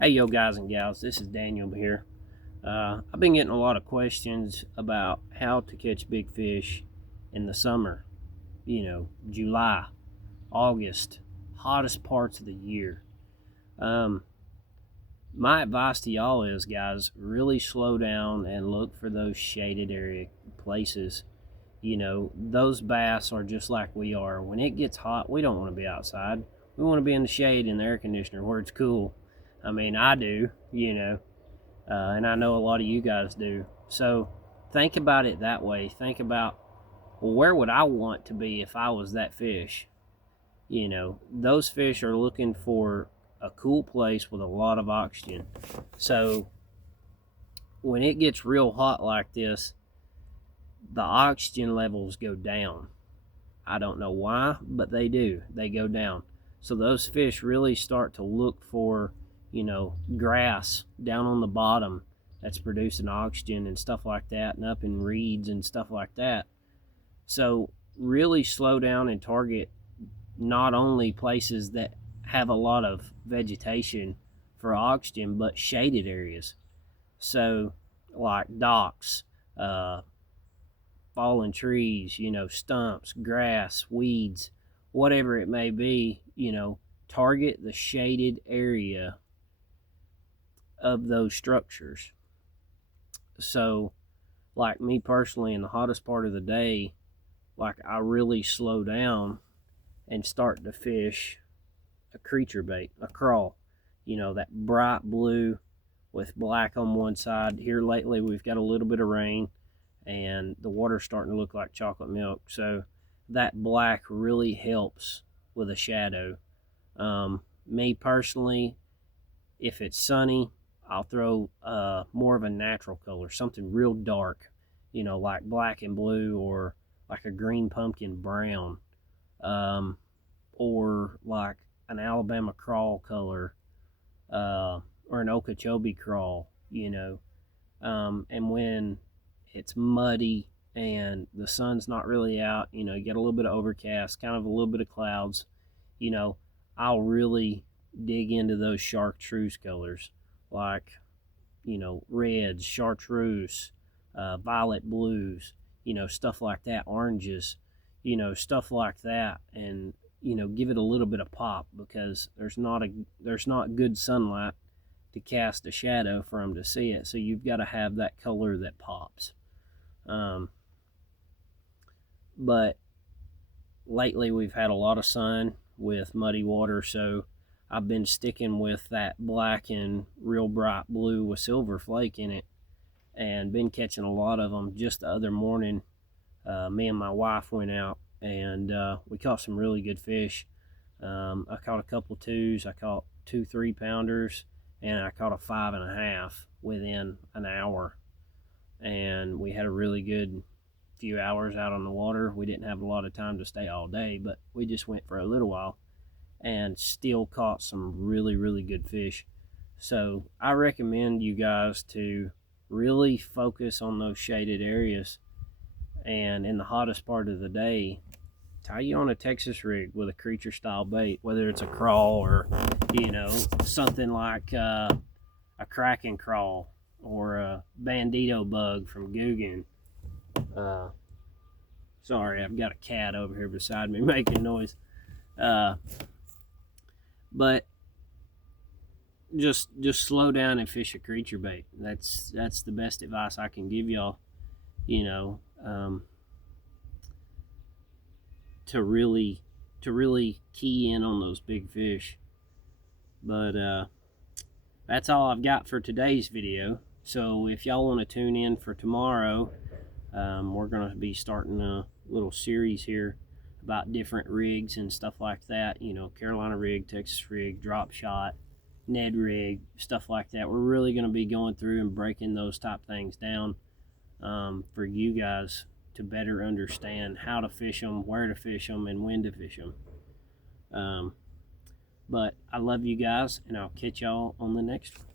Hey, yo, guys and gals, this is Daniel here. I've been getting a lot of questions about how to catch big fish in the summer. July, August, hottest parts of the year. Um, my advice to y'all is, guys, really slow down and look for those shaded area places. Those bass are just like we are. When it gets hot, we don't want to be outside. We want to be in the shade in the air conditioner where it's cool. I mean, I do. And I know a lot of you guys do. So think about it that way. Think about, well, where would I want to be if I was that fish? Those fish are looking for a cool place with a lot of oxygen. So when it gets real hot like this, the oxygen levels go down. I don't know why, but they do. They go down. So those fish really start to look for, grass down on the bottom that's producing oxygen and stuff like that, and up in reeds and stuff like that. So really slow down and target not only places that have a lot of vegetation for oxygen, but shaded areas. So like docks, uh, fallen trees, stumps, grass, weeds, whatever it may be, target the shaded area of those structures. So, like me personally, in the hottest part of the day, like I really slow down and start to fish a creature bait, a crawl, that bright blue with black on one side. Here lately, we've got a little bit of rain and the water's starting to look like chocolate milk. So that black really helps with a shadow. Me personally, if it's sunny, I'll throw more of a natural color, something real dark, like black and blue, or like a green pumpkin brown, um, or like an Alabama crawl color, or an Okeechobee crawl, and when it's muddy and the sun's not really out, you get a little bit of overcast, kind of a little bit of clouds, you know, I'll really dig into those chartreuse colors, like, reds, chartreuse, violet blues, stuff like that, oranges, stuff like that, and give it a little bit of pop, because there's not good sunlight to cast a shadow for them to see it. So you've got to have that color that pops. Um, but lately we've had a lot of sun with muddy water, so I've been sticking with that black and real bright blue with silver flake in it, and been catching a lot of them. Just the other morning, me and my wife went out, and we caught some really good fish. I caught a couple twos, I caught 2 3-pounders, and I caught a 5.5 within an hour. And we had a really good few hours out on the water. We didn't have a lot of time to stay all day, but we just went for a little while and still caught some really, really good fish. So I recommend you guys to really focus on those shaded areas, and in the hottest part of the day, tie you on a Texas rig with a creature style bait, whether it's a crawl or, something like a Kraken crawl or a bandito bug from Guggen. Uh, Sorry, I've got a cat over here beside me making noise. Uh, but just slow down and fish a creature bait. That's the best advice I can give y'all. You know, to really key in on those big fish. But that's all I've got for today's video. So if y'all want to tune in for tomorrow, we're going to be starting a little series here about different rigs and stuff like that. Carolina rig, Texas rig, drop shot, Ned rig, stuff like that. We're really going to be going through and breaking those type things down, for you guys to better understand how to fish them, where to fish them, and when to fish them. But I love you guys, and I'll catch y'all on the next one.